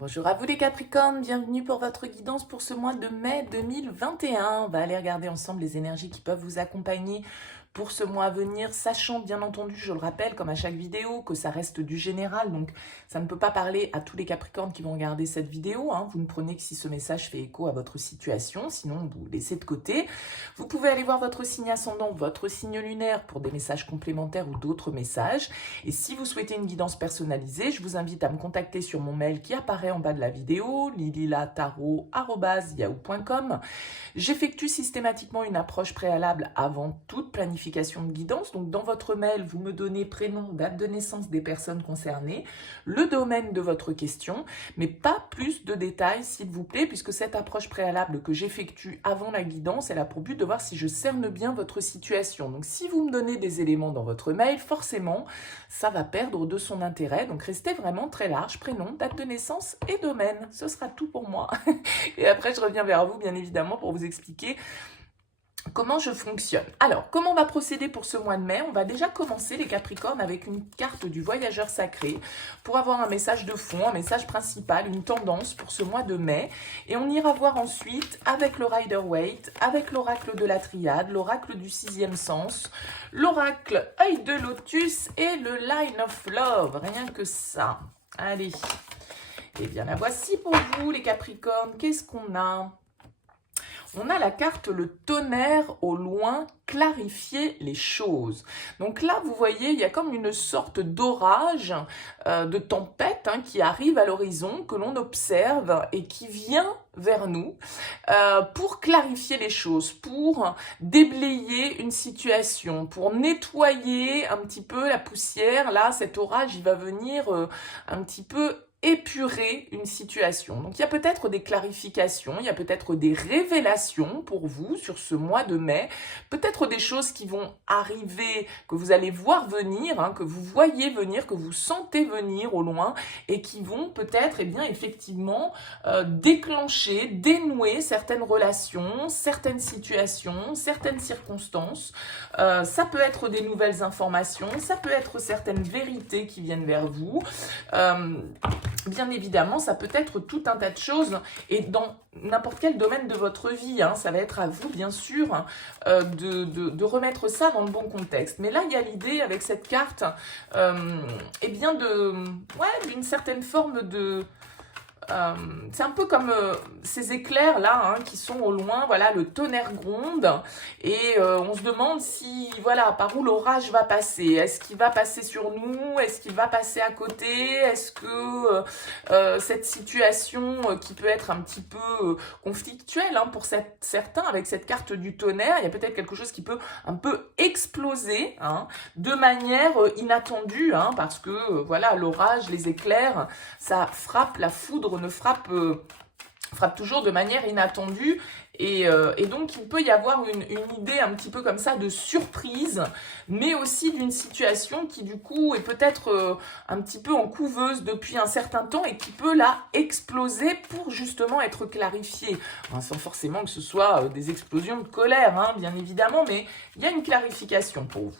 Bonjour à vous les Capricornes, bienvenue pour votre guidance pour ce mois de mai 2021. On va aller regarder ensemble les énergies qui peuvent vous accompagner pour ce mois à venir, sachant bien entendu, je le rappelle, comme à chaque vidéo, que ça reste du général, donc ça ne peut pas parler à tous les Capricornes qui vont regarder cette vidéo, hein. Vous ne prenez que si ce message fait écho à votre situation, sinon vous laissez de côté. Vous pouvez aller voir votre signe ascendant, votre signe lunaire pour des messages complémentaires ou d'autres messages. Et si vous souhaitez une guidance personnalisée, je vous invite à me contacter sur mon mail qui apparaît en bas de la vidéo, lililatarot@yahoo.com. J'effectue systématiquement une approche préalable avant toute planification de guidance. Donc dans votre mail, vous me donnez prénom, date de naissance des personnes concernées, le domaine de votre question, mais pas plus de détails s'il vous plaît, puisque cette approche préalable que j'effectue avant la guidance, elle a pour but de voir si je cerne bien votre situation. Donc si vous me donnez des éléments dans votre mail, forcément, ça va perdre de son intérêt. Donc restez vraiment très large, prénom, date de naissance et domaine. Ce sera tout pour moi. Et après, je reviens vers vous, bien évidemment, pour vous expliquer comment je fonctionne. Alors, comment on va procéder pour ce mois de mai? On va déjà commencer, les Capricornes, avec une carte du voyageur sacré pour avoir un message de fond, un message principal, une tendance pour ce mois de mai. Et on ira voir ensuite avec le Rider-Waite, avec l'oracle de la Triade, l'oracle du sixième sens, l'oracle œil de lotus et le Line of Love. Rien que ça. Allez. Eh bien, la voici pour vous, les Capricornes. Qu'est-ce qu'on a? On a la carte le tonnerre au loin, clarifier les choses. Donc là, vous voyez, il y a comme une sorte d'orage, de tempête qui arrive à l'horizon, que l'on observe et qui vient vers nous pour clarifier les choses, pour déblayer une situation, pour nettoyer un petit peu la poussière. Là, cet orage, il va venir un petit peu épurer une situation. Donc il y a peut-être des clarifications, il y a peut-être des révélations pour vous sur ce mois de mai, peut-être des choses qui vont arriver, que vous allez voir venir, que vous voyez venir, que vous sentez venir au loin et qui vont peut-être, effectivement, déclencher, dénouer certaines relations, certaines situations, certaines circonstances. Ça peut être des nouvelles informations, ça peut être certaines vérités qui viennent vers vous. Bien évidemment, ça peut être tout un tas de choses et dans n'importe quel domaine de votre vie, ça va être à vous, bien sûr, de remettre ça dans le bon contexte. Mais là, il y a l'idée avec cette carte, d'une certaine forme de... c'est un peu comme ces éclairs là qui sont au loin, voilà, le tonnerre gronde et on se demande si, voilà, par où l'orage va passer. Est-ce qu'il va passer sur nous? Est-ce qu'il va passer à côté? Est-ce que cette situation qui peut être un petit peu conflictuelle pour certains avec cette carte du tonnerre, il y a peut-être quelque chose qui peut un peu exploser de manière inattendue parce que voilà, l'orage, les éclairs, ça frappe, la foudre ne frappe toujours de manière inattendue et donc il peut y avoir une idée un petit peu comme ça de surprise, mais aussi d'une situation qui du coup est peut-être un petit peu en couveuse depuis un certain temps et qui peut là exploser pour justement être clarifiée, sans forcément que ce soit des explosions de colère, bien évidemment, mais il y a une clarification pour vous.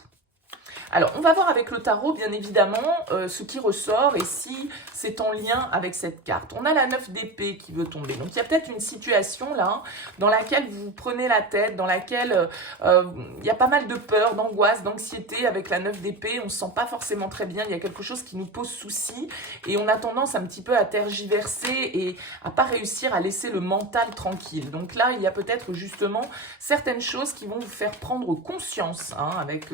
Alors, on va voir avec le tarot, bien évidemment, ce qui ressort et si c'est en lien avec cette carte. On a la 9 d'épée qui veut tomber. Donc, il y a peut-être une situation là dans laquelle vous vous prenez la tête, dans laquelle il y a pas mal de peur, d'angoisse, d'anxiété avec la 9 d'épée. On ne se sent pas forcément très bien. Il y a quelque chose qui nous pose souci et on a tendance un petit peu à tergiverser et à pas réussir à laisser le mental tranquille. Donc là, il y a peut-être justement certaines choses qui vont vous faire prendre conscience avec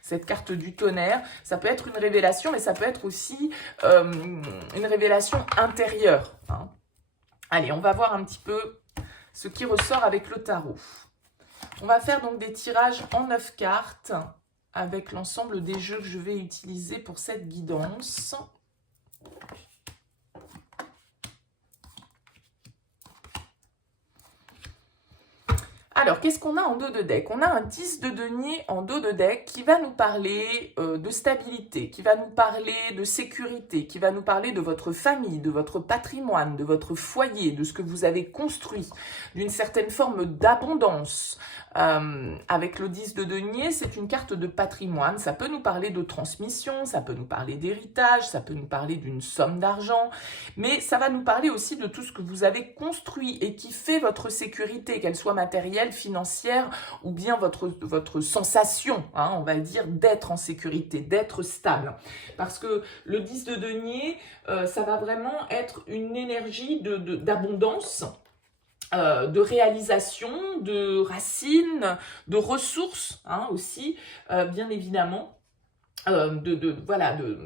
cette carte du tonnerre. Ça peut être une révélation, mais ça peut être aussi une révélation intérieure. Allez, on va voir un petit peu ce qui ressort avec le tarot. On va faire donc des tirages en 9 cartes avec l'ensemble des jeux que je vais utiliser pour cette guidance. Alors, qu'est-ce qu'on a en dos de deck? On a un 10 de denier en dos de deck qui va nous parler de stabilité, qui va nous parler de sécurité, qui va nous parler de votre famille, de votre patrimoine, de votre foyer, de ce que vous avez construit, d'une certaine forme d'abondance, avec le 10 de denier, c'est une carte de patrimoine. Ça peut nous parler de transmission, ça peut nous parler d'héritage, ça peut nous parler d'une somme d'argent, mais ça va nous parler aussi de tout ce que vous avez construit et qui fait votre sécurité, qu'elle soit matérielle, financière ou bien votre sensation, hein, on va dire, d'être en sécurité, d'être stable. Parce que le 10 de denier, ça va vraiment être une énergie d'abondance, de réalisation, de racines, de ressources, hein, aussi, bien évidemment, voilà, de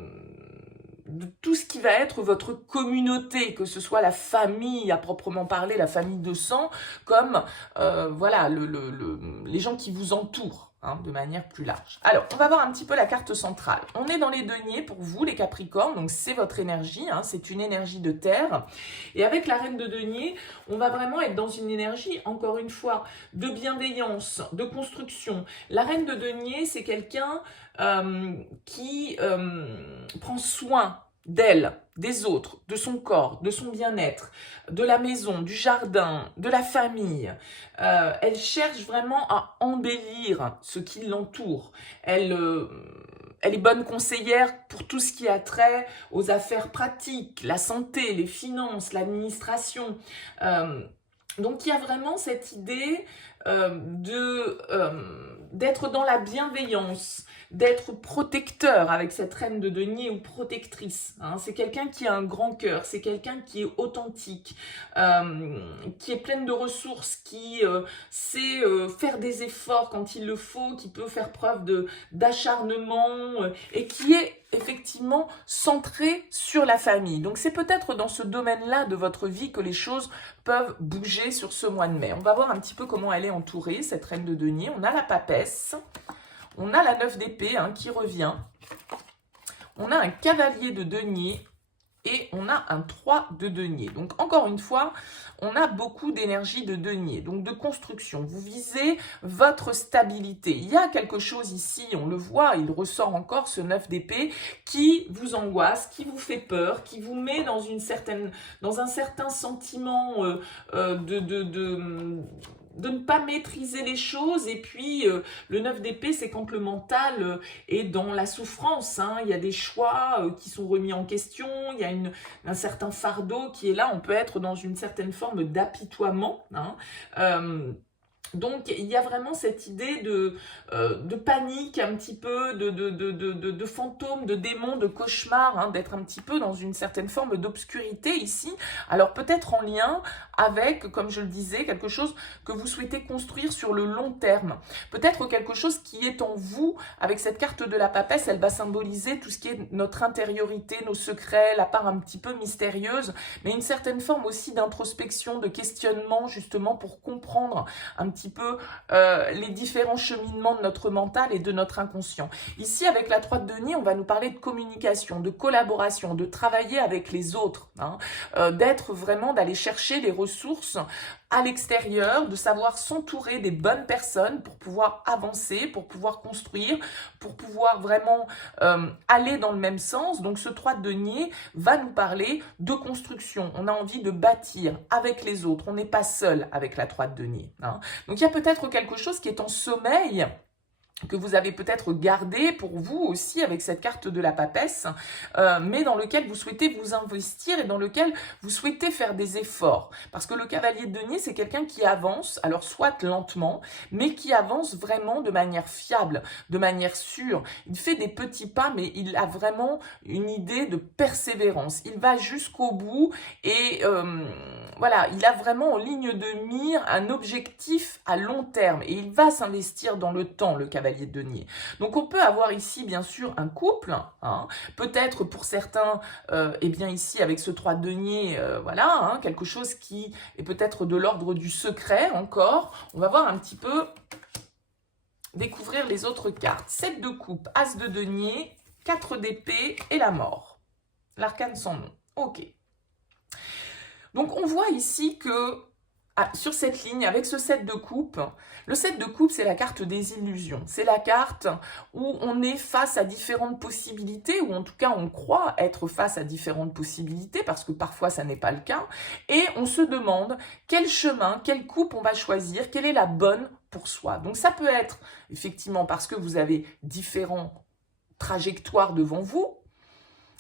tout ce qui va être votre communauté, que ce soit la famille à proprement parler, la famille de sang, comme voilà, les gens qui vous entourent, hein, de manière plus large. Alors, on va voir un petit peu la carte centrale. On est dans les deniers pour vous, les Capricornes, donc c'est votre énergie, hein, c'est une énergie de terre. Et avec la reine de denier, on va vraiment être dans une énergie, encore une fois, de bienveillance, de construction. La reine de denier, c'est quelqu'un qui prend soin d'elle, des autres, de son corps, de son bien-être, de la maison, du jardin, de la famille. Elle cherche vraiment à embellir ce qui l'entoure. Elle est bonne conseillère pour tout ce qui a trait aux affaires pratiques, la santé, les finances, l'administration. Donc il y a vraiment cette idée d'être dans la bienveillance, d'être protecteur avec cette reine de denier ou protectrice. Hein. C'est quelqu'un qui a un grand cœur, c'est quelqu'un qui est authentique, qui est pleine de ressources, qui sait faire des efforts quand il le faut, qui peut faire preuve d'acharnement et qui est effectivement centré sur la famille. Donc c'est peut-être dans ce domaine-là de votre vie que les choses peuvent bouger sur ce mois de mai. On va voir un petit peu comment elle est entourée, cette reine de denier. On a la papesse. On a la 9 d'épée, hein, qui revient. On a un cavalier de denier et on a un 3 de denier. Donc, encore une fois, on a beaucoup d'énergie de denier, donc de construction. Vous visez votre stabilité. Il y a quelque chose ici, on le voit, il ressort encore ce 9 d'épée qui vous angoisse, qui vous fait peur, qui vous met dans un certain sentiment de ne pas maîtriser les choses. Et puis, le 9 d'épée, c'est quand le mental est dans la souffrance. Hein. Il y a des choix qui sont remis en question, il y a un certain fardeau qui est là. On peut être dans une certaine forme d'apitoiement. Hein. Donc, il y a vraiment cette idée de panique, un petit peu, de fantômes, de démons, de cauchemars, hein, d'être un petit peu dans une certaine forme d'obscurité ici. Alors, peut-être en lien avec, comme je le disais, quelque chose que vous souhaitez construire sur le long terme. Peut-être quelque chose qui est en vous. Avec cette carte de la papesse, elle va symboliser tout ce qui est notre intériorité, nos secrets, la part un petit peu mystérieuse, mais une certaine forme aussi d'introspection, de questionnement, justement, pour comprendre un petit peu les différents cheminements de notre mental et de notre inconscient. Ici, avec la 3 de denier, on va nous parler de communication, de collaboration, de travailler avec les autres, hein, d'être vraiment, d'aller chercher les ressources à l'extérieur, de savoir s'entourer des bonnes personnes pour pouvoir avancer, pour pouvoir construire, pour pouvoir vraiment aller dans le même sens. Donc ce 3 de denier va nous parler de construction. On a envie de bâtir avec les autres. On n'est pas seul avec la 3 de denier. Hein. Donc il y a peut-être quelque chose qui est en sommeil, que vous avez peut-être gardé pour vous aussi avec cette carte de la papesse, mais dans lequel vous souhaitez vous investir et dans lequel vous souhaitez faire des efforts. Parce que le cavalier de denier, c'est quelqu'un qui avance, alors soit lentement, mais qui avance vraiment de manière fiable, de manière sûre. Il fait des petits pas, mais il a vraiment une idée de persévérance. Il va jusqu'au bout et voilà, il a vraiment en ligne de mire un objectif à long terme et il va s'investir dans le temps, le cavalier de denier. Donc on peut avoir ici bien sûr un couple, hein, peut-être pour certains, eh bien ici avec ce 3 de denier, voilà, hein, quelque chose qui est peut-être de l'ordre du secret encore. On va voir un petit peu, découvrir les autres cartes. 7 de coupe, As de denier, 4 d'épée et la mort. L'arcane sans nom. Ok. Donc on voit ici que sur cette ligne, avec ce 7 de coupe, le 7 de coupe, c'est la carte des illusions. C'est la carte où on est face à différentes possibilités, ou en tout cas, on croit être face à différentes possibilités, parce que parfois, ça n'est pas le cas. Et on se demande quel chemin, quelle coupe on va choisir, quelle est la bonne pour soi. Donc, ça peut être, effectivement, parce que vous avez différentes trajectoires devant vous,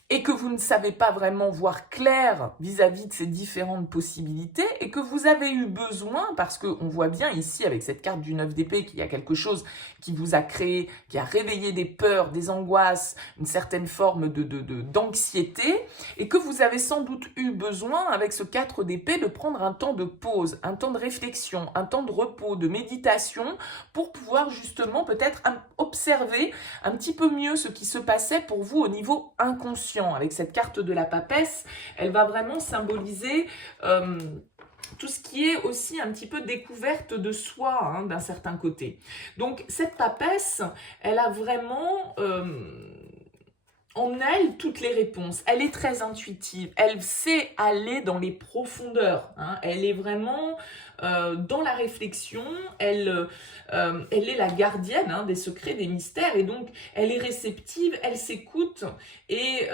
et que vous ne savez pas vraiment voir clair vis-à-vis de ces différentes possibilités, et que vous avez eu besoin, parce qu'on voit bien ici avec cette carte du 9 d'épée qu'il y a quelque chose qui vous a créé, qui a réveillé des peurs, des angoisses, une certaine forme d'anxiété, et que vous avez sans doute eu besoin avec ce 4 d'épée de prendre un temps de pause, un temps de réflexion, un temps de repos, de méditation, pour pouvoir justement peut-être observer un petit peu mieux ce qui se passait pour vous au niveau inconscient. Avec cette carte de la papesse, elle va vraiment symboliser tout ce qui est aussi un petit peu découverte de soi, hein, d'un certain côté. Donc cette papesse, elle a vraiment en elle toutes les réponses. Elle est très intuitive, elle sait aller dans les profondeurs, hein. Elle est vraiment dans la réflexion, elle est la gardienne, hein, des secrets, des mystères, et donc elle est réceptive, elle s'écoute, et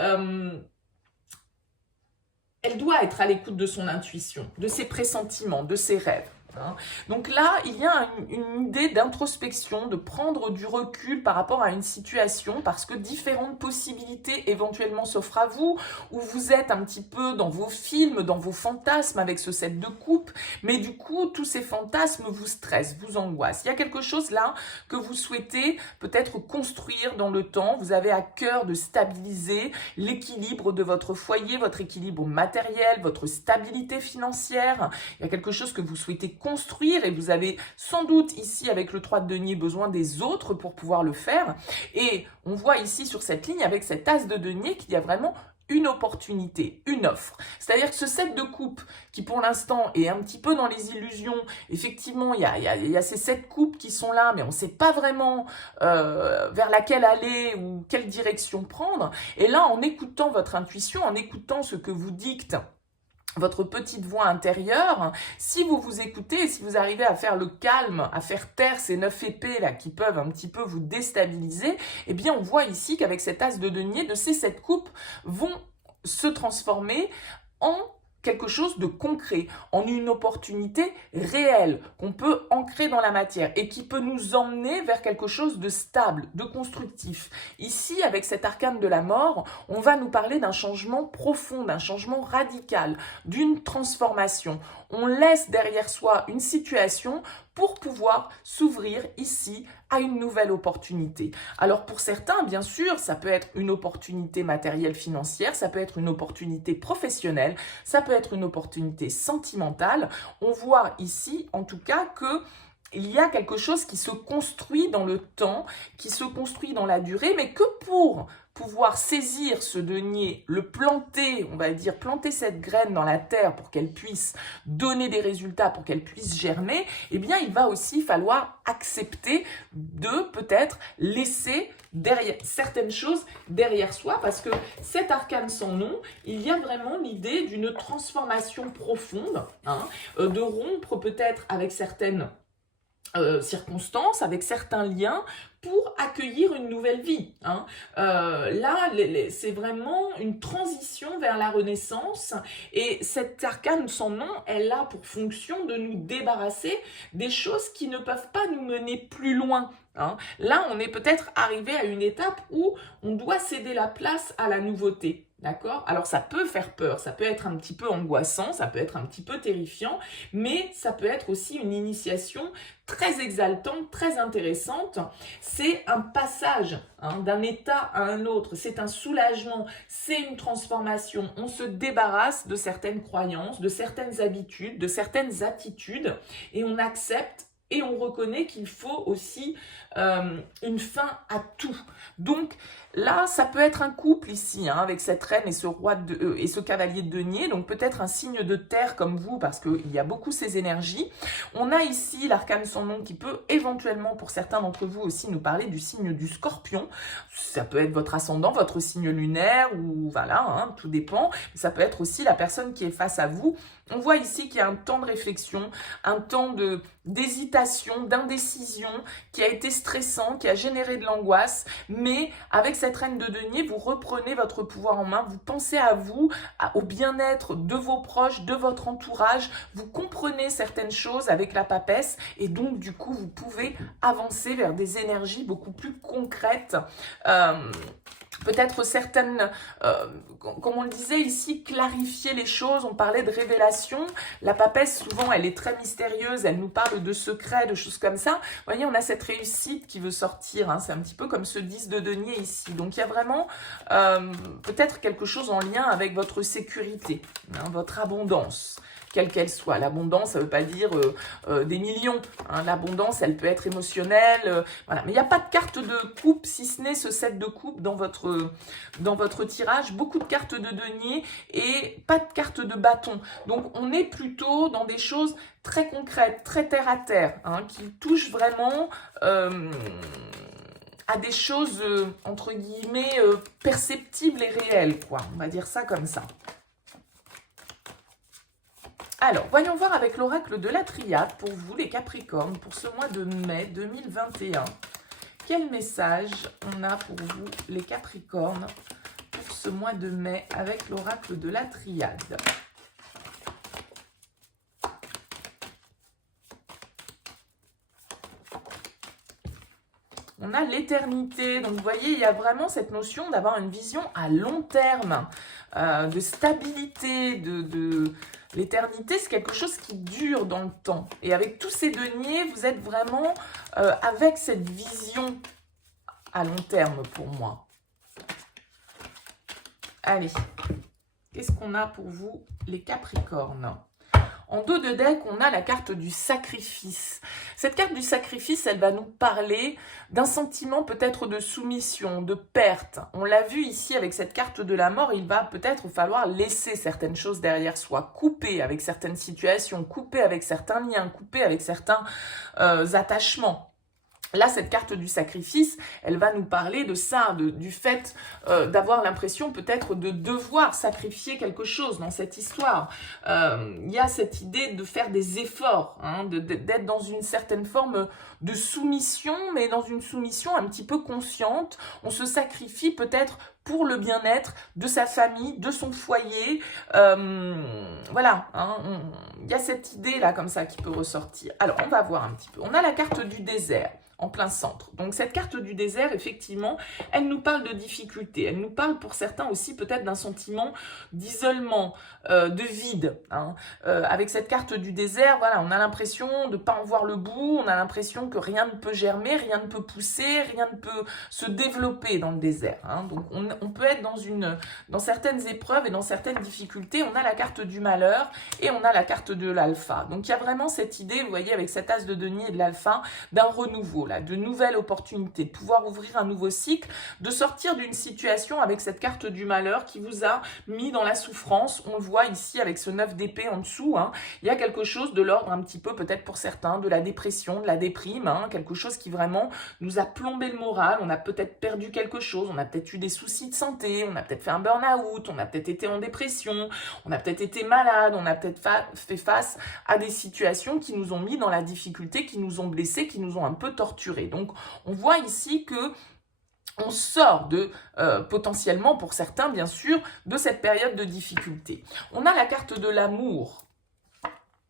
elle doit être à l'écoute de son intuition, de ses pressentiments, de ses rêves. Hein. Donc là, il y a une idée d'introspection, de prendre du recul par rapport à une situation, parce que différentes possibilités éventuellement s'offrent à vous, où vous êtes un petit peu dans vos films, dans vos fantasmes avec ce 7 de coupe, mais du coup, tous ces fantasmes vous stressent, vous angoissent. Il y a quelque chose là que vous souhaitez peut-être construire dans le temps. Vous avez à cœur de stabiliser l'équilibre de votre foyer, votre équilibre matériel, votre stabilité financière. Il y a quelque chose que vous souhaitez construire, et vous avez sans doute ici avec le 3 de denier besoin des autres pour pouvoir le faire, et on voit ici sur cette ligne avec cet as de denier qu'il y a vraiment une opportunité, une offre. C'est-à-dire que ce 7 de coupe qui pour l'instant est un petit peu dans les illusions, effectivement il y a ces 7 coupes qui sont là, mais on ne sait pas vraiment vers laquelle aller ou quelle direction prendre, et là en écoutant votre intuition, en écoutant ce que vous dicte votre petite voix intérieure, si vous vous écoutez, si vous arrivez à faire le calme, à faire taire ces 9 épées là qui peuvent un petit peu vous déstabiliser, eh bien on voit ici qu'avec cet as de denier, de ces 7 coupes vont se transformer en quelque chose de concret, en une opportunité réelle qu'on peut ancrer dans la matière et qui peut nous emmener vers quelque chose de stable, de constructif. Ici, avec cet arcane de la mort, on va nous parler d'un changement profond, d'un changement radical, d'une transformation. On laisse derrière soi une situation pour pouvoir s'ouvrir ici à une nouvelle opportunité. Alors pour certains, bien sûr, ça peut être une opportunité matérielle financière, ça peut être une opportunité professionnelle, ça peut être une opportunité sentimentale. On voit ici, en tout cas, que il y a quelque chose qui se construit dans le temps, qui se construit dans la durée, mais que pour pouvoir saisir ce denier, le planter, on va dire, planter cette graine dans la terre pour qu'elle puisse donner des résultats, pour qu'elle puisse germer, eh bien, il va aussi falloir accepter de peut-être laisser derrière certaines choses derrière soi, parce que cet arcane sans nom, il y a vraiment l'idée d'une transformation profonde, hein, de rompre peut-être avec certaines circonstances, avec certains liens, pour accueillir une nouvelle vie. Hein. Là, c'est vraiment une transition vers la renaissance, et cette arcane sans nom, elle a pour fonction de nous débarrasser des choses qui ne peuvent pas nous mener plus loin. Hein. Là, on est peut-être arrivé à une étape où on doit céder la place à la nouveauté. D'accord? Alors ça peut faire peur, ça peut être un petit peu angoissant, ça peut être un petit peu terrifiant, mais ça peut être aussi une initiation très exaltante, très intéressante. C'est un passage, hein, d'un état à un autre, c'est un soulagement, c'est une transformation. On se débarrasse de certaines croyances, de certaines habitudes, de certaines attitudes, et on accepte et on reconnaît qu'il faut aussi une fin à tout. Donc là, ça peut être un couple ici, hein, avec cette reine et ce roi et ce cavalier de denier, donc peut-être un signe de terre comme vous, parce qu'il y a beaucoup ces énergies. On a ici l'arcane sans nom qui peut éventuellement, pour certains d'entre vous aussi, nous parler du signe du scorpion. Ça peut être votre ascendant, votre signe lunaire, ou voilà, hein, tout dépend. Ça peut être aussi la personne qui est face à vous, On voit ici qu'il y a un temps de réflexion, un temps d'hésitation, d'indécision qui a été stressant, qui a généré de l'angoisse. Mais avec cette reine de denier, vous reprenez votre pouvoir en main, vous pensez à vous, au bien-être de vos proches, de votre entourage. Vous comprenez certaines choses avec la papesse et donc du coup, vous pouvez avancer vers des énergies beaucoup plus concrètes. Peut-être certaines, comme on le disait ici, clarifier les choses. On parlait de révélation. La papesse, souvent, elle est très mystérieuse. Elle nous parle de secrets, de choses comme ça. Vous voyez, on a cette réussite qui veut sortir. Hein. C'est un petit peu comme ce 10 de denier ici. Donc, il y a vraiment peut-être quelque chose en lien avec votre sécurité, hein, votre abondance. Quelle qu'elle soit. L'abondance, ça ne veut pas dire des millions. Hein. L'abondance, elle peut être émotionnelle. Voilà. Mais il n'y a pas de carte de coupe, si ce n'est ce 7 de coupe dans votre tirage. Beaucoup de cartes de denier et pas de carte de bâton. Donc, on est plutôt dans des choses très concrètes, très terre à terre, hein, qui touchent vraiment à des choses, entre guillemets, perceptibles et réelles, quoi. On va dire ça comme ça. Alors, voyons voir avec l'oracle de la Triade pour vous, les Capricornes, pour ce mois de mai 2021. Quel message on a pour vous, les Capricornes, pour ce mois de mai avec l'oracle de la Triade? On a l'éternité, donc vous voyez, il y a vraiment cette notion d'avoir une vision à long terme, de stabilité, L'éternité, c'est quelque chose qui dure dans le temps. Et avec tous ces deniers, vous êtes vraiment avec cette vision à long terme pour moi. Allez, qu'est-ce qu'on a pour vous, les Capricornes ? En dos de deck, on a la carte du sacrifice. Cette carte du sacrifice, elle va nous parler d'un sentiment peut-être de soumission, de perte. On l'a vu ici avec cette carte de la mort, il va peut-être falloir laisser certaines choses derrière soi, couper avec certaines situations, couper avec certains liens, couper avec certains attachements. Là, cette carte du sacrifice, elle va nous parler de ça, du fait d'avoir l'impression peut-être de devoir sacrifier quelque chose dans cette histoire. Il y a cette idée de faire des efforts, hein, d'être dans une certaine forme de soumission, mais dans une soumission un petit peu consciente. On se sacrifie peut-être pour le bien-être de sa famille, de son foyer. Voilà, hein, il y a cette idée-là comme ça qui peut ressortir. Alors, on va voir un petit peu. On a la carte du désert en plein centre. Donc, cette carte du désert, effectivement, elle nous parle de difficultés. Elle nous parle pour certains aussi peut-être d'un sentiment d'isolement, de vide. Hein. Avec cette carte du désert, voilà, on a l'impression de ne pas en voir le bout. On a l'impression que rien ne peut germer, rien ne peut pousser, rien ne peut se développer dans le désert. Hein. Donc, on peut être dans certaines épreuves et dans certaines difficultés. On a la carte du malheur et on a la carte de l'alpha. Donc, il y a vraiment cette idée, vous voyez, avec cet as de denier et de l'alpha, d'un renouveau, là, de nouvelles opportunités, de pouvoir ouvrir un nouveau cycle, de sortir d'une situation avec cette carte du malheur qui vous a mis dans la souffrance. On le voit ici avec ce 9 d'épée en dessous. Hein. Il y a quelque chose de l'ordre un petit peu, peut-être pour certains, de la dépression, de la déprime, hein, quelque chose qui vraiment nous a plombé le moral. On a peut-être perdu quelque chose, on a peut-être eu des soucis de santé, on a peut-être fait un burn-out, on a peut-être été en dépression, on a peut-être été malade, on a peut-être fait face à des situations qui nous ont mis dans la difficulté, qui nous ont blessés, qui nous ont un peu torturés. Donc, on voit ici que on sort potentiellement, pour certains bien sûr, de cette période de difficulté. On a la carte de l'amour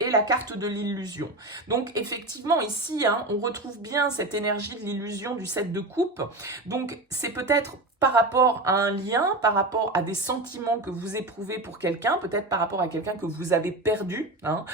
et la carte de l'illusion. Donc effectivement ici, hein, on retrouve bien cette énergie de l'illusion du 7 de coupe. Donc c'est peut-être par rapport à un lien, par rapport à des sentiments que vous éprouvez pour quelqu'un, peut-être par rapport à quelqu'un que vous avez perdu, hein,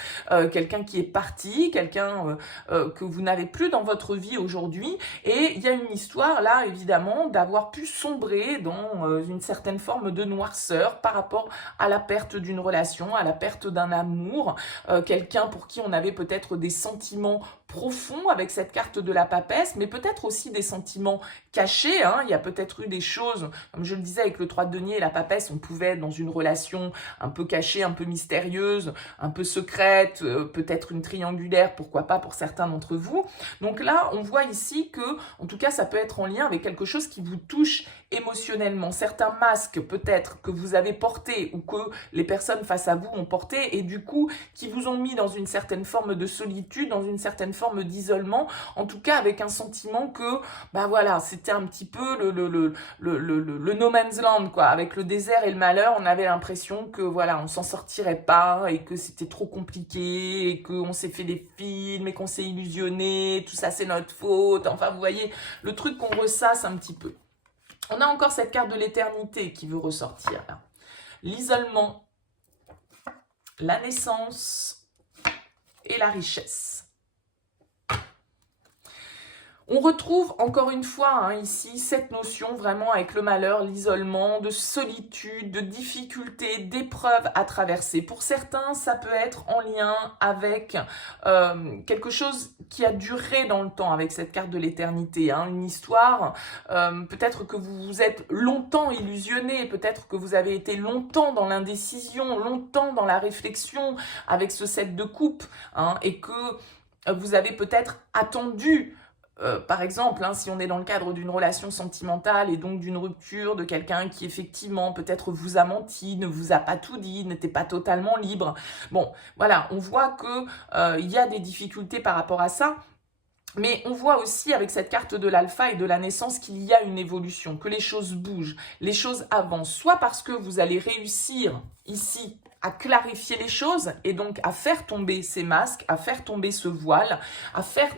quelqu'un qui est parti, quelqu'un que vous n'avez plus dans votre vie aujourd'hui. Et il y a une histoire là, évidemment, d'avoir pu sombrer dans une certaine forme de noirceur par rapport à la perte d'une relation, à la perte d'un amour, quelqu'un pour qui on avait peut-être des sentiments profonds avec cette carte de la papesse, mais peut-être aussi des sentiments cachés. Hein. Il y a peut-être eu des choses, comme je le disais avec le 3 de denier et la papesse, on pouvait être dans une relation un peu cachée, un peu mystérieuse, un peu secrète, peut-être une triangulaire, pourquoi pas pour certains d'entre vous. Donc là, on voit ici que, en tout cas, ça peut être en lien avec quelque chose qui vous touche émotionnellement, certains masques peut-être que vous avez portés ou que les personnes face à vous ont portés et du coup qui vous ont mis dans une certaine forme de solitude, dans une certaine forme d'isolement, en tout cas avec un sentiment que, bah voilà, c'était un petit peu le no man's land, quoi. Avec le désert et le malheur, on avait l'impression que voilà, on s'en sortirait pas et que c'était trop compliqué et qu'on s'est fait des films et qu'on s'est illusionné, tout ça c'est notre faute. Enfin, vous voyez, le truc qu'on ressasse un petit peu. On a encore cette carte de l'éternité qui veut ressortir là. L'isolement, la naissance et la richesse. On retrouve encore une fois ici cette notion vraiment avec le malheur, l'isolement, de solitude, de difficulté, d'épreuve à traverser. Pour certains, ça peut être en lien avec quelque chose qui a duré dans le temps, avec cette carte de l'éternité, une histoire. Peut-être que vous vous êtes longtemps illusionné, peut-être que vous avez été longtemps dans l'indécision, longtemps dans la réflexion avec ce 7 de coupe, et que vous avez peut-être attendu. Par exemple, si on est dans le cadre d'une relation sentimentale et donc d'une rupture de quelqu'un qui effectivement peut-être vous a menti, ne vous a pas tout dit, n'était pas totalement libre. Bon, voilà, on voit que y a des difficultés par rapport à ça. Mais on voit aussi avec cette carte de l'alpha et de la naissance qu'il y a une évolution, que les choses bougent, les choses avancent. Soit parce que vous allez réussir ici à clarifier les choses et donc à faire tomber ces masques, à faire tomber ce voile, à faire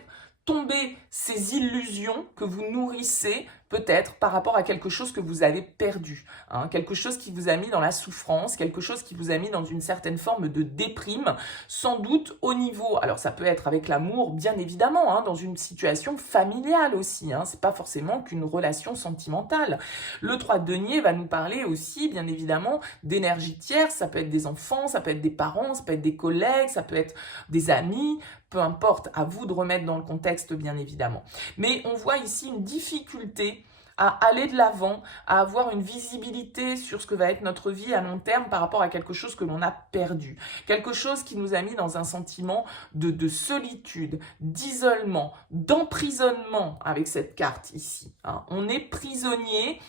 tomber ces illusions que vous nourrissez peut-être par rapport à quelque chose que vous avez perdu, quelque chose qui vous a mis dans la souffrance, quelque chose qui vous a mis dans une certaine forme de déprime, sans doute au niveau, alors ça peut être avec l'amour bien évidemment, dans une situation familiale aussi, c'est pas forcément qu'une relation sentimentale. Le 3 de denier va nous parler aussi bien évidemment d'énergie tierce, ça peut être des enfants, ça peut être des parents, ça peut être des collègues, ça peut être des amis, peu importe, à vous de remettre dans le contexte bien évidemment. Mais on voit ici une difficulté à aller de l'avant, à avoir une visibilité sur ce que va être notre vie à long terme par rapport à quelque chose que l'on a perdu. Quelque chose qui nous a mis dans un sentiment de solitude, d'isolement, d'emprisonnement avec cette carte ici. On est prisonnier.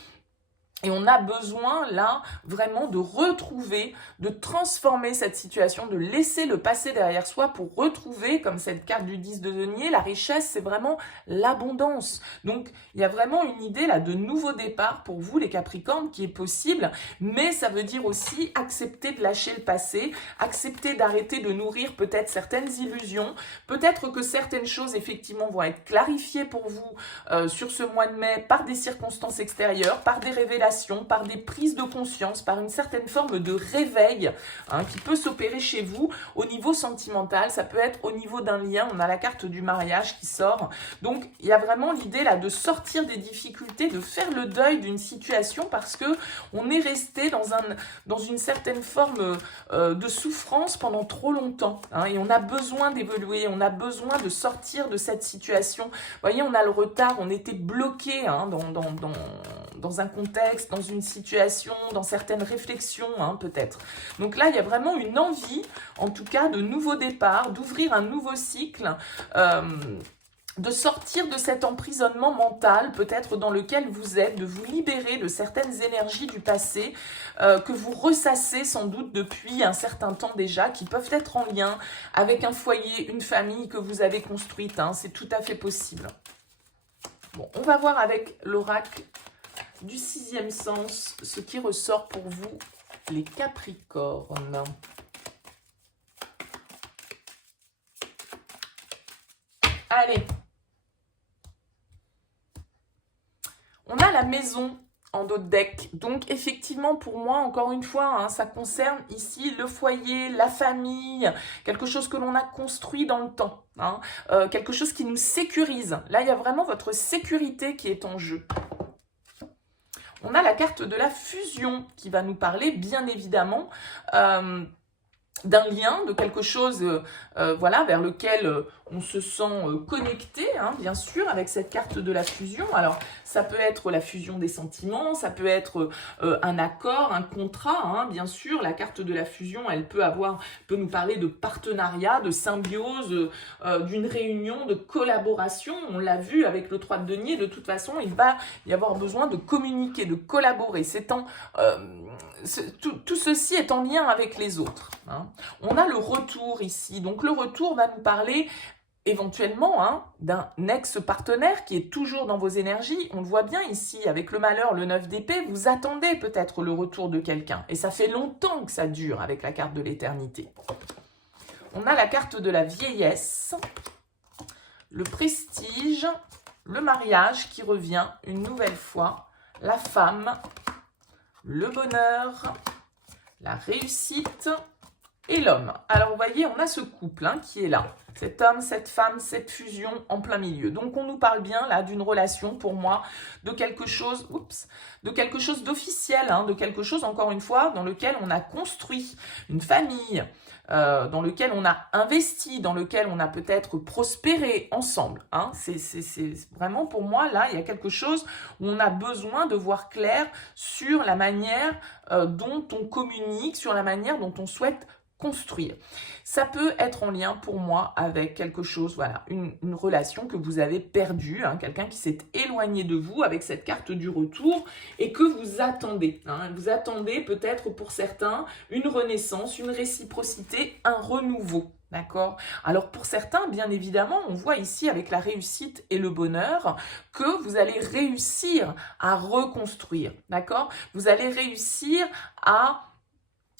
Et on a besoin, là, vraiment de retrouver, de transformer cette situation, de laisser le passé derrière soi pour retrouver, comme cette carte du 10 de denier, la richesse, c'est vraiment l'abondance. Donc, il y a vraiment une idée, là, de nouveau départ pour vous, les Capricornes, qui est possible, mais ça veut dire aussi accepter de lâcher le passé, accepter d'arrêter de nourrir peut-être certaines illusions, peut-être que certaines choses, effectivement, vont être clarifiées pour vous sur ce mois de mai par des circonstances extérieures, par des révélations, par des prises de conscience, par une certaine forme de réveil qui peut s'opérer chez vous au niveau sentimental, ça peut être au niveau d'un lien, on a la carte du mariage qui sort, donc il y a vraiment l'idée là de sortir des difficultés, de faire le deuil d'une situation parce que on est resté dans une certaine forme de souffrance pendant trop longtemps et on a besoin d'évoluer, on a besoin de sortir de cette situation. Vous voyez, on a le retard, on était bloqué dans un contexte, dans une situation, dans certaines réflexions peut-être. Donc là, il y a vraiment une envie, en tout cas, de nouveau départ, d'ouvrir un nouveau cycle, de sortir de cet emprisonnement mental, peut-être dans lequel vous êtes, de vous libérer de certaines énergies du passé que vous ressassez sans doute depuis un certain temps déjà, qui peuvent être en lien avec un foyer, une famille que vous avez construite. C'est tout à fait possible. Bon, on va voir avec l'oracle du 6e sens, ce qui ressort pour vous, les Capricornes. Allez. On a la maison en dos de deck. Donc, effectivement, pour moi, encore une fois, ça concerne ici le foyer, la famille, quelque chose que l'on a construit dans le temps, quelque chose qui nous sécurise. Là, il y a vraiment votre sécurité qui est en jeu. On a la carte de la fusion qui va nous parler, bien évidemment, d'un lien, de quelque chose voilà, vers lequel on se sent connecté, hein, bien sûr, avec cette carte de la fusion. Alors, ça peut être la fusion des sentiments, ça peut être un accord, un contrat, hein, bien sûr. La carte de la fusion, elle peut nous parler de partenariat, de symbiose, d'une réunion, de collaboration. On l'a vu avec le 3 de denier, de toute façon, il va y avoir besoin de communiquer, de collaborer. Tout ceci est en lien avec les autres, hein. On a le retour ici. Donc, le retour va nous parler éventuellement hein, d'un ex-partenaire qui est toujours dans vos énergies. On le voit bien ici, avec le malheur, le 9 d'épée, vous attendez peut-être le retour de quelqu'un. Et ça fait longtemps que ça dure avec la carte de l'éternité. On a la carte de la vieillesse, le prestige, le mariage qui revient une nouvelle fois, la femme, le bonheur, la réussite et l'homme. Alors, vous voyez, on a ce couple hein, qui est là. Cet homme, cette femme, cette fusion en plein milieu. Donc, on nous parle bien là d'une relation, pour moi, de quelque chose, d'officiel, hein, de quelque chose, encore une fois, dans lequel on a construit une famille, dans lequel on a investi, dans lequel on a peut-être prospéré ensemble. Hein. C'est vraiment, pour moi, là, il y a quelque chose où on a besoin de voir clair sur la manière dont on communique, sur la manière dont on souhaite construire. Ça peut être en lien pour moi avec quelque chose, voilà, une relation que vous avez perdue, hein, quelqu'un qui s'est éloigné de vous avec cette carte du retour et que vous attendez. Hein, vous attendez peut-être pour certains une renaissance, une réciprocité, un renouveau. D'accord? Alors pour certains, bien évidemment, on voit ici avec la réussite et le bonheur que vous allez réussir à reconstruire. D'accord? Vous allez réussir à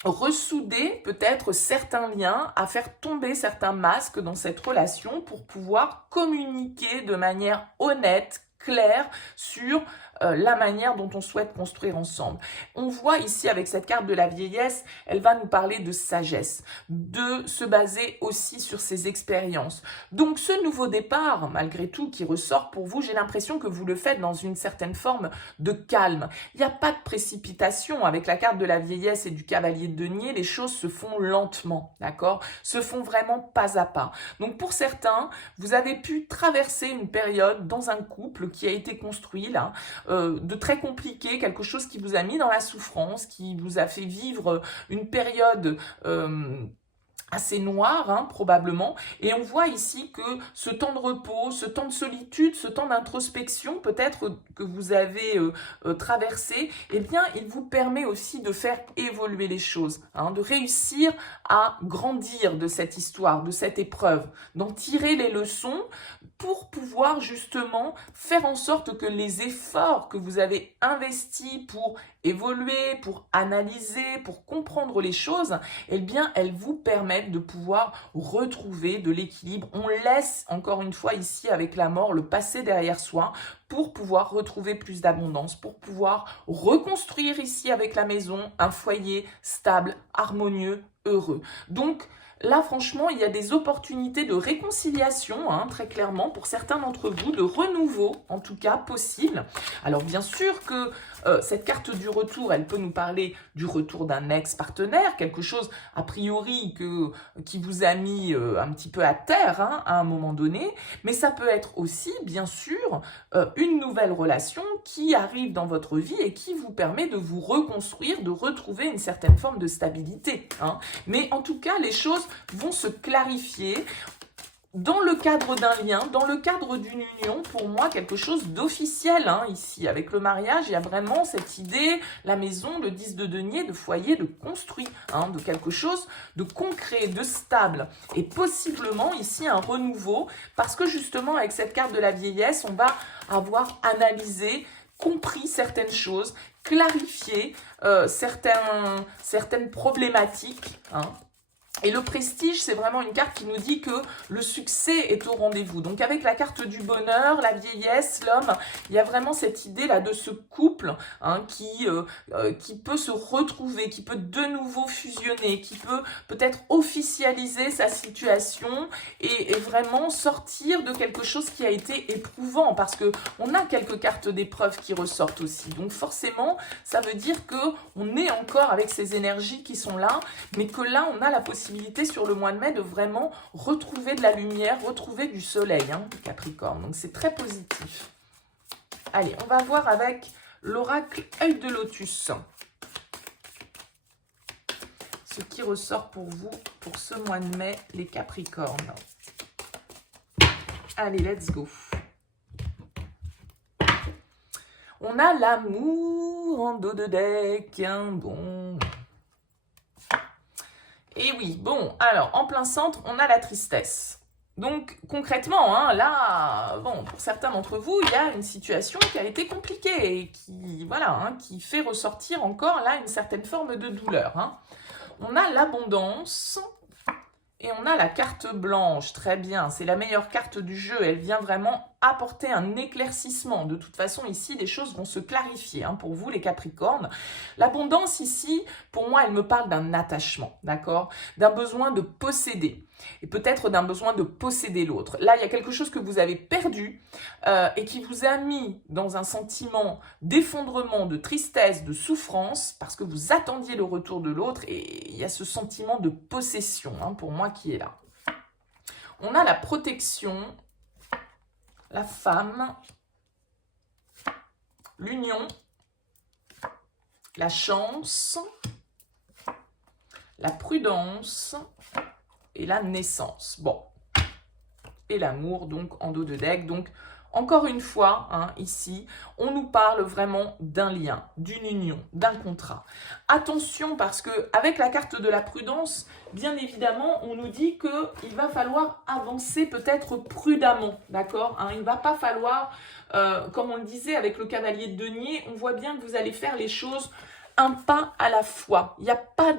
ressouder peut-être certains liens, à faire tomber certains masques dans cette relation pour pouvoir communiquer de manière honnête, claire sur la manière dont on souhaite construire ensemble. On voit ici avec cette carte de la vieillesse, elle va nous parler de sagesse, de se baser aussi sur ses expériences. Donc ce nouveau départ, malgré tout, qui ressort pour vous, j'ai l'impression que vous le faites dans une certaine forme de calme. Il n'y a pas de précipitation. Avec la carte de la vieillesse et du cavalier de denier, les choses se font lentement, d'accord? Se font vraiment pas à pas. Donc pour certains, vous avez pu traverser une période dans un couple qui a été construit là, de très compliqué, quelque chose qui vous a mis dans la souffrance, qui vous a fait vivre une période assez noire, hein, probablement. Et on voit ici que ce temps de repos, ce temps de solitude, ce temps d'introspection, peut-être que vous avez traversé, eh bien, il vous permet aussi de faire évoluer les choses, hein, de réussir à grandir de cette histoire, de cette épreuve, d'en tirer les leçons pour pouvoir justement faire en sorte que les efforts que vous avez investis pour évoluer, pour analyser, pour comprendre les choses, eh bien, elles vous permettent de pouvoir retrouver de l'équilibre. On laisse, encore une fois, ici, avec la mort, le passé derrière soi pour pouvoir retrouver plus d'abondance, pour pouvoir reconstruire ici, avec la maison, un foyer stable, harmonieux, heureux. Donc, là, franchement, il y a des opportunités de réconciliation, hein, très clairement, pour certains d'entre vous, de renouveau, en tout cas, possible. Alors, bien sûr que cette carte du retour, elle peut nous parler du retour d'un ex-partenaire, quelque chose, a priori, qui vous a mis un petit peu à terre, hein, à un moment donné, mais ça peut être aussi, bien sûr, une nouvelle relation qui arrive dans votre vie et qui vous permet de vous reconstruire, de retrouver une certaine forme de stabilité, hein. Mais en tout cas, les choses vont se clarifier dans le cadre d'un lien, dans le cadre d'une union, pour moi, quelque chose d'officiel, hein, ici. Avec le mariage, il y a vraiment cette idée, la maison, le 10 de denier, de foyer, de construit, hein, de quelque chose de concret, de stable. Et possiblement, ici, un renouveau, parce que justement, avec cette carte de la vieillesse, on va avoir analysé, compris certaines choses, clarifié certaines problématiques, hein. Et le prestige, c'est vraiment une carte qui nous dit que le succès est au rendez-vous. Donc avec la carte du bonheur, la vieillesse, l'homme, il y a vraiment cette idée-là de ce couple hein, qui peut se retrouver, qui peut de nouveau fusionner, qui peut peut-être officialiser sa situation et vraiment sortir de quelque chose qui a été éprouvant. Parce qu'on a quelques cartes d'épreuve qui ressortent aussi. Donc forcément, ça veut dire qu'on est encore avec ces énergies qui sont là, mais que là, on a la possibilité sur le mois de mai de vraiment retrouver de la lumière, retrouver du soleil, hein, Capricorne. Donc c'est très positif. Allez, on va voir avec l'oracle œil de lotus. Ce qui ressort pour vous pour ce mois de mai, les Capricornes. Allez, let's go. On a l'amour en dos de deck, hein, bon... Et oui, bon, alors, en plein centre, on a la tristesse. Donc, concrètement, hein, là, bon, pour certains d'entre vous, il y a une situation qui a été compliquée et qui, voilà, hein, qui fait ressortir encore, là, une certaine forme de douleur. Hein. On a l'abondance et on a la carte blanche. Très bien, c'est la meilleure carte du jeu. Elle vient vraiment apporter un éclaircissement. De toute façon, ici, les choses vont se clarifier hein, pour vous, les Capricornes. L'abondance, ici, pour moi, elle me parle d'un attachement, d'accord? D'un besoin de posséder. Et peut-être d'un besoin de posséder l'autre. Là, il y a quelque chose que vous avez perdu et qui vous a mis dans un sentiment d'effondrement, de tristesse, de souffrance, parce que vous attendiez le retour de l'autre et il y a ce sentiment de possession, hein, pour moi, qui est là. On a la protection, la femme, l'union, la chance, la prudence et la naissance. Bon, et l'amour, donc, en dos de deck. Donc, encore une fois, hein, ici, on nous parle vraiment d'un lien, d'une union, d'un contrat. Attention, parce que avec la carte de la prudence, bien évidemment, on nous dit qu'il va falloir avancer peut-être prudemment, d'accord hein, il ne va pas falloir, comme on le disait avec le cavalier de denier, on voit bien que vous allez faire les choses un pas à la fois. Il n'y a pas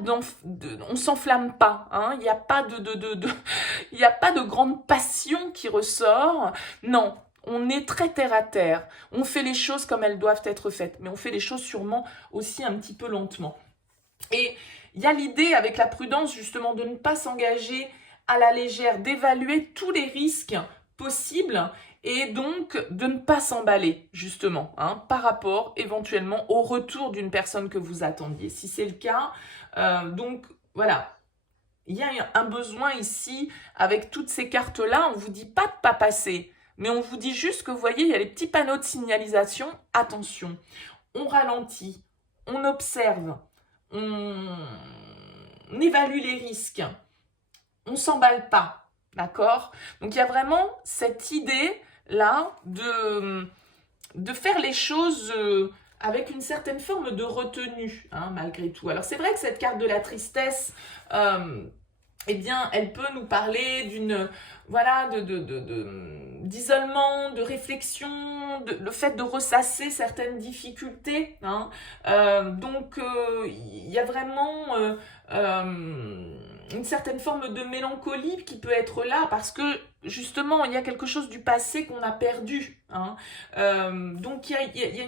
on s'enflamme pas. Hein, il n'y a pas il n'y a pas de grande passion qui ressort. Non, on est très terre à terre. On fait les choses comme elles doivent être faites, mais on fait les choses sûrement aussi un petit peu lentement. Et il y a l'idée avec la prudence justement de ne pas s'engager à la légère, d'évaluer tous les risques possibles et donc de ne pas s'emballer justement hein, par rapport éventuellement au retour d'une personne que vous attendiez. Si c'est le cas, donc voilà, il y a un besoin ici avec toutes ces cartes-là, on ne vous dit pas de ne pas passer, mais on vous dit juste que vous voyez, il y a les petits panneaux de signalisation, attention, on ralentit, on observe, on évalue les risques, on ne s'emballe pas, d'accord? Donc il y a vraiment cette idée-là de faire les choses avec une certaine forme de retenue, hein, malgré tout. Alors c'est vrai que cette carte de la tristesse, eh bien, elle peut nous parler d'une, voilà, d'isolement, de réflexion, le fait de ressasser certaines difficultés. Hein. Donc, il y a vraiment une certaine forme de mélancolie qui peut être là parce que, justement, il y a quelque chose du passé qu'on a perdu. Hein. Donc, il y a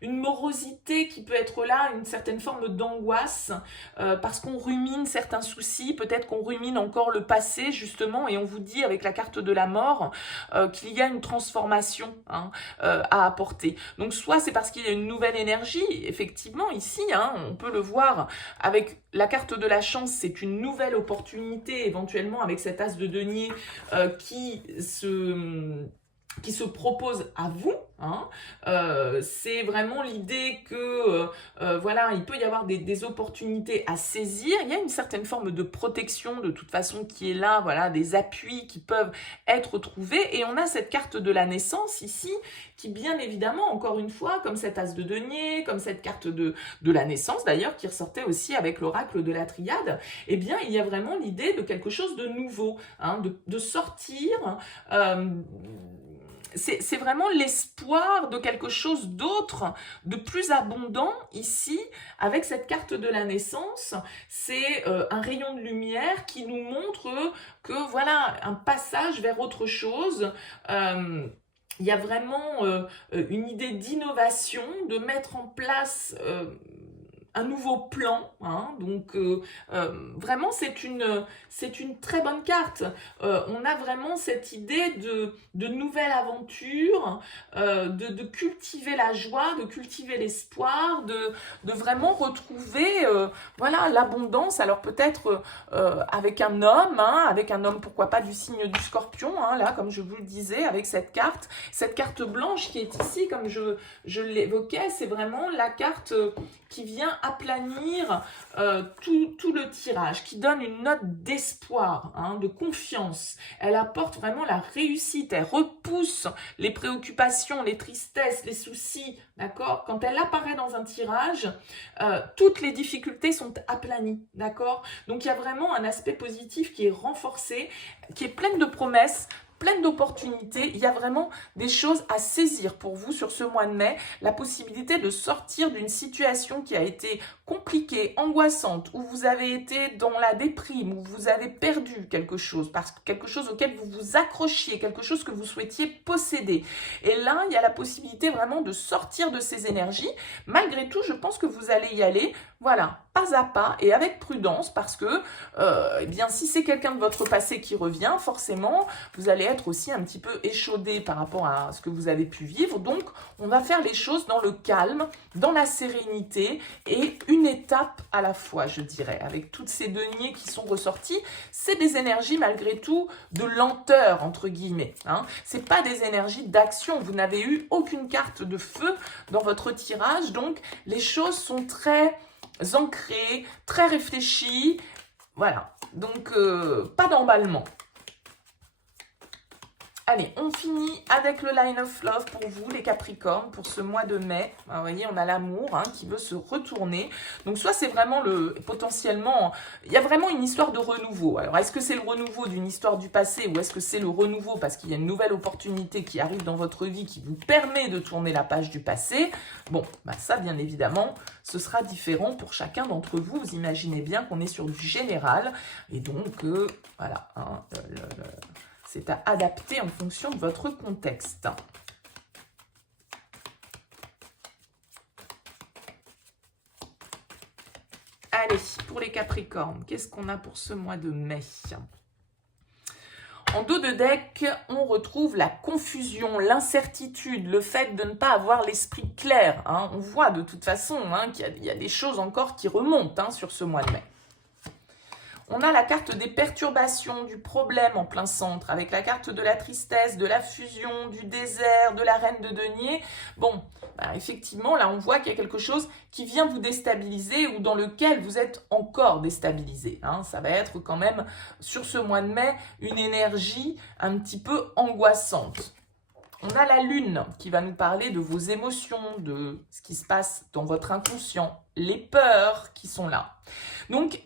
une morosité qui peut être là, une certaine forme d'angoisse parce qu'on rumine certains soucis, peut-être qu'on rumine encore le passé, justement, et on vous dit avec la carte de la mort qu'il y a une transformation hein, à apporter. Donc, soit c'est parce qu'il y a une nouvelle énergie, effectivement, ici, hein, on peut le voir avec la carte de la chance, c'est une nouvelle opportunité, éventuellement avec cet as de denier qui se propose à vous. Hein. C'est vraiment l'idée que voilà, il peut y avoir des opportunités à saisir. Il y a une certaine forme de protection de toute façon qui est là, voilà, des appuis qui peuvent être trouvés. Et on a cette carte de la naissance ici qui, bien évidemment, encore une fois, comme cet as de denier, comme cette carte de la naissance d'ailleurs, qui ressortait aussi avec l'oracle de la triade, eh bien, il y a vraiment l'idée de quelque chose de nouveau, hein, de sortir c'est vraiment l'espoir de quelque chose d'autre, de plus abondant ici, avec cette carte de la naissance. C'est un rayon de lumière qui nous montre que voilà, un passage vers autre chose. Il y a vraiment une idée d'innovation, de mettre en place un nouveau plan, hein. Donc vraiment c'est une très bonne carte. On a vraiment cette idée de nouvelle aventure, de cultiver la joie, de cultiver l'espoir, de vraiment retrouver voilà, l'abondance. Alors peut-être avec un homme, hein, pourquoi pas du signe du Scorpion, hein, là comme je vous le disais, avec cette carte blanche qui est ici, comme je l'évoquais, c'est vraiment la carte qui vient aplanir tout le tirage, qui donne une note d'espoir, hein, de confiance. Elle apporte vraiment la réussite, elle repousse les préoccupations, les tristesses, les soucis, d'accord? Quand elle apparaît dans un tirage, toutes les difficultés sont aplanies, d'accord? Donc il y a vraiment un aspect positif qui est renforcé, qui est plein de promesses, pleine d'opportunités. Il y a vraiment des choses à saisir pour vous sur ce mois de mai. La possibilité de sortir d'une situation qui a été compliquée, angoissante, où vous avez été dans la déprime, où vous avez perdu quelque chose, parce que quelque chose auquel vous vous accrochiez, quelque chose que vous souhaitiez posséder. Et là, il y a la possibilité vraiment de sortir de ces énergies. Malgré tout, je pense que vous allez y aller, voilà, pas à pas et avec prudence, parce que eh bien, si c'est quelqu'un de votre passé qui revient, forcément, vous allez être aussi un petit peu échaudé par rapport à ce que vous avez pu vivre. Donc, on va faire les choses dans le calme, dans la sérénité et une étape à la fois, je dirais. Avec toutes ces deniers qui sont ressortis, c'est des énergies malgré tout de lenteur, entre guillemets, hein. C'est pas des énergies d'action. Vous n'avez eu aucune carte de feu dans votre tirage, donc les choses sont très ancrées, très réfléchies. Voilà, donc pas d'emballement. Allez, on finit avec le line of love pour vous, les Capricornes, pour ce mois de mai. Vous voyez, on a l'amour, hein, qui veut se retourner. Donc, soit c'est vraiment potentiellement, il y a vraiment une histoire de renouveau. Alors, est-ce que c'est le renouveau d'une histoire du passé ou est-ce que c'est le renouveau parce qu'il y a une nouvelle opportunité qui arrive dans votre vie qui vous permet de tourner la page du passé? Bon, bah ça, bien évidemment, ce sera différent pour chacun d'entre vous. Vous imaginez bien qu'on est sur du général. Et donc, voilà, hein, c'est à adapter en fonction de votre contexte. Allez, pour les Capricornes, qu'est-ce qu'on a pour ce mois de mai? En dos de deck, on retrouve la confusion, l'incertitude, le fait de ne pas avoir l'esprit clair, hein. On voit de toute façon, hein, qu'il y a des choses encore qui remontent, hein, sur ce mois de mai. On a la carte des perturbations, du problème en plein centre, avec la carte de la tristesse, de la fusion, du désert, de la reine de denier. Bon, bah effectivement, là, on voit qu'il y a quelque chose qui vient vous déstabiliser ou dans lequel vous êtes encore déstabilisé, hein. Ça va être quand même, sur ce mois de mai, une énergie un petit peu angoissante. On a la lune qui va nous parler de vos émotions, de ce qui se passe dans votre inconscient, les peurs qui sont là. Donc,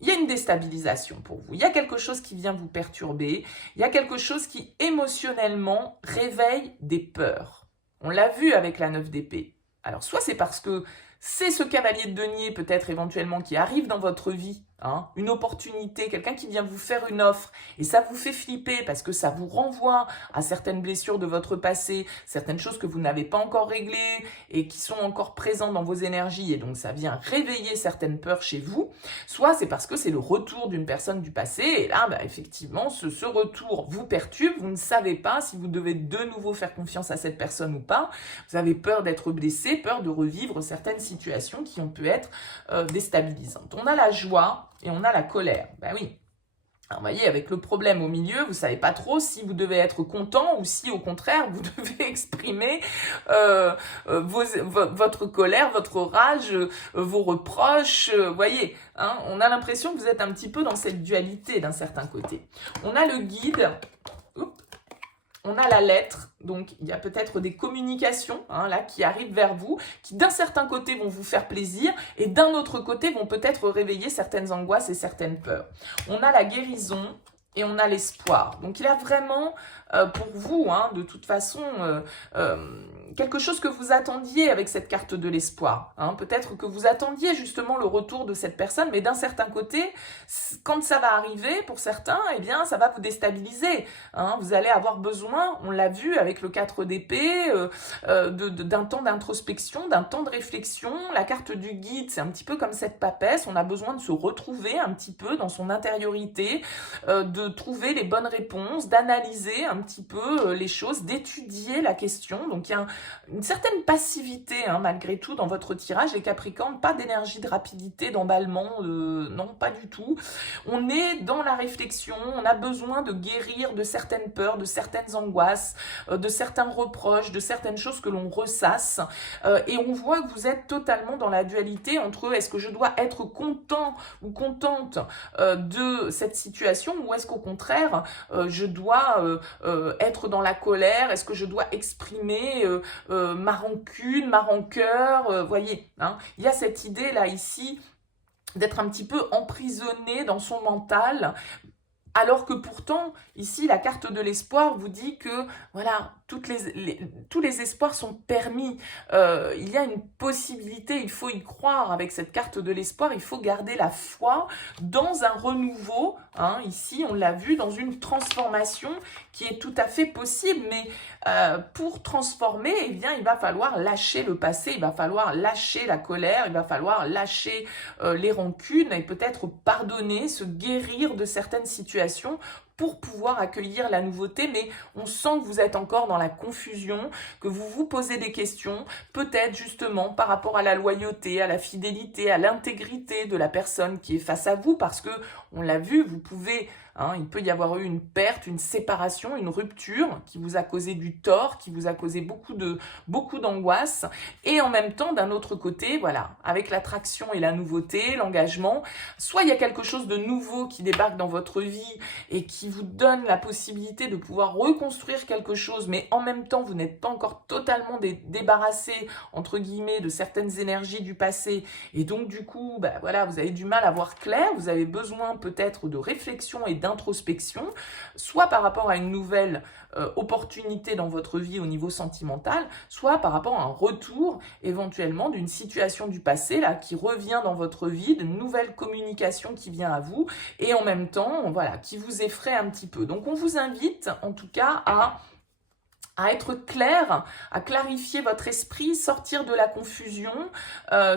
il y a une déstabilisation pour vous. Il y a quelque chose qui vient vous perturber. Il y a quelque chose qui, émotionnellement, réveille des peurs. On l'a vu avec la 9 d'épée. Alors, soit c'est parce que c'est ce cavalier de denier, peut-être éventuellement, qui arrive dans votre vie, hein, une opportunité, quelqu'un qui vient vous faire une offre, et ça vous fait flipper parce que ça vous renvoie à certaines blessures de votre passé, certaines choses que vous n'avez pas encore réglées et qui sont encore présentes dans vos énergies, et donc ça vient réveiller certaines peurs chez vous. Soit c'est parce que c'est le retour d'une personne du passé, et là, bah, effectivement, ce retour vous perturbe, vous ne savez pas si vous devez de nouveau faire confiance à cette personne ou pas, vous avez peur d'être blessé, peur de revivre certaines situations qui ont pu être déstabilisantes. On a la joie et on a la colère. Ben oui. Alors, vous voyez, avec le problème au milieu, vous ne savez pas trop si vous devez être content ou si, au contraire, vous devez exprimer votre colère, votre rage, vos reproches. Vous voyez, hein, on a l'impression que vous êtes un petit peu dans cette dualité d'un certain côté. On a le guide. On a la lettre, donc il y a peut-être des communications, hein, là, qui arrivent vers vous, qui d'un certain côté vont vous faire plaisir et d'un autre côté vont peut-être réveiller certaines angoisses et certaines peurs. On a la guérison et on a l'espoir. Donc il y a vraiment pour vous, hein, de toute façon, quelque chose que vous attendiez avec cette carte de l'espoir. Hein. Peut-être que vous attendiez justement le retour de cette personne, mais d'un certain côté, quand ça va arriver, pour certains, eh bien, ça va vous déstabiliser. Hein. Vous allez avoir besoin, on l'a vu avec le 4 d'épée, d'un temps d'introspection, d'un temps de réflexion. La carte du guide, c'est un petit peu comme cette papesse, on a besoin de se retrouver un petit peu dans son intériorité, de trouver les bonnes réponses, d'analyser un petit peu les choses, d'étudier la question. Donc il y a une certaine passivité, hein, malgré tout dans votre tirage, les Capricornes, pas d'énergie de rapidité, d'emballement, non, pas du tout. On est dans la réflexion, on a besoin de guérir de certaines peurs, de certaines angoisses, de certains reproches, de certaines choses que l'on ressasse, et on voit que vous êtes totalement dans la dualité entre est-ce que je dois être content ou contente de cette situation, ou est-ce qu'au contraire je dois être dans la colère, est-ce que je dois exprimer ma rancune, ma rancœur, voyez, hein, il y a cette idée là ici d'être un petit peu emprisonné dans son mental, alors que pourtant, ici, la carte de l'espoir vous dit que, voilà, tous les espoirs sont permis. Il y a une possibilité, il faut y croire avec cette carte de l'espoir, il faut garder la foi dans un renouveau, hein, ici, on l'a vu, dans une transformation qui est tout à fait possible, mais pour transformer, eh bien, il va falloir lâcher le passé, il va falloir lâcher la colère, il va falloir lâcher les rancunes et peut-être pardonner, se guérir de certaines situations pour pouvoir accueillir la nouveauté, mais on sent que vous êtes encore dans la confusion, que vous vous posez des questions, peut-être justement par rapport à la loyauté, à la fidélité, à l'intégrité de la personne qui est face à vous, parce que, on l'a vu, vous pouvez, hein, il peut y avoir eu une perte, une séparation, une rupture qui vous a causé du tort, qui vous a causé beaucoup d'angoisse, et en même temps, d'un autre côté, voilà, avec l'attraction et la nouveauté, l'engagement, soit il y a quelque chose de nouveau qui débarque dans votre vie et qui vous donne la possibilité de pouvoir reconstruire quelque chose, mais en même temps, vous n'êtes pas encore totalement débarrassé, entre guillemets, de certaines énergies du passé, et donc du coup, bah, voilà, vous avez du mal à voir clair, vous avez besoin peut-être de réflexion et d'introspection, soit par rapport à une nouvelle opportunité dans votre vie au niveau sentimental, soit par rapport à un retour éventuellement d'une situation du passé là qui revient dans votre vie, de nouvelles communications qui vient à vous, et en même temps, voilà, qui vous effraie un petit peu. Donc on vous invite en tout cas à être clair, à clarifier votre esprit, sortir de la confusion,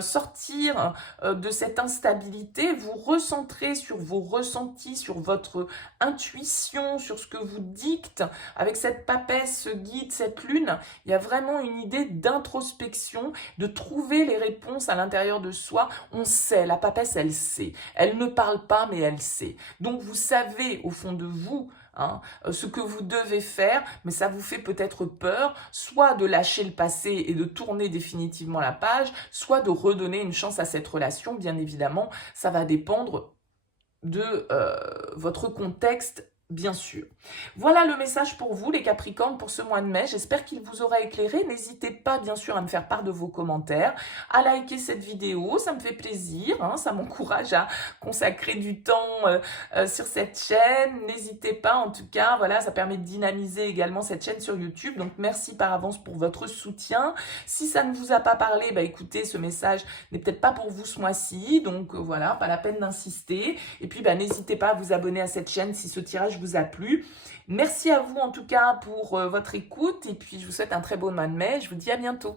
sortir de cette instabilité, vous recentrer sur vos ressentis, sur votre intuition, sur ce que vous dicte. Avec cette papesse, ce guide, cette lune, il y a vraiment une idée d'introspection, de trouver les réponses à l'intérieur de soi. On sait, la papesse, elle sait. Elle ne parle pas, mais elle sait. Donc vous savez au fond de vous, hein, ce que vous devez faire, mais ça vous fait peut-être peur, soit de lâcher le passé et de tourner définitivement la page, soit de redonner une chance à cette relation. Bien évidemment, ça va dépendre de votre contexte, bien sûr. Voilà le message pour vous, les Capricornes, pour ce mois de mai. J'espère qu'il vous aura éclairé. N'hésitez pas, bien sûr, à me faire part de vos commentaires, à liker cette vidéo. Ça me fait plaisir, hein, ça m'encourage à consacrer du temps sur cette chaîne. N'hésitez pas, en tout cas, voilà, ça permet de dynamiser également cette chaîne sur YouTube. Donc, merci par avance pour votre soutien. Si ça ne vous a pas parlé, bah écoutez, ce message n'est peut-être pas pour vous ce mois-ci. Donc, voilà, pas la peine d'insister. Et puis, bah, n'hésitez pas à vous abonner à cette chaîne si ce tirage vous a plu. Merci à vous en tout cas pour votre écoute et puis je vous souhaite un très beau mois de mai. Je vous dis à bientôt.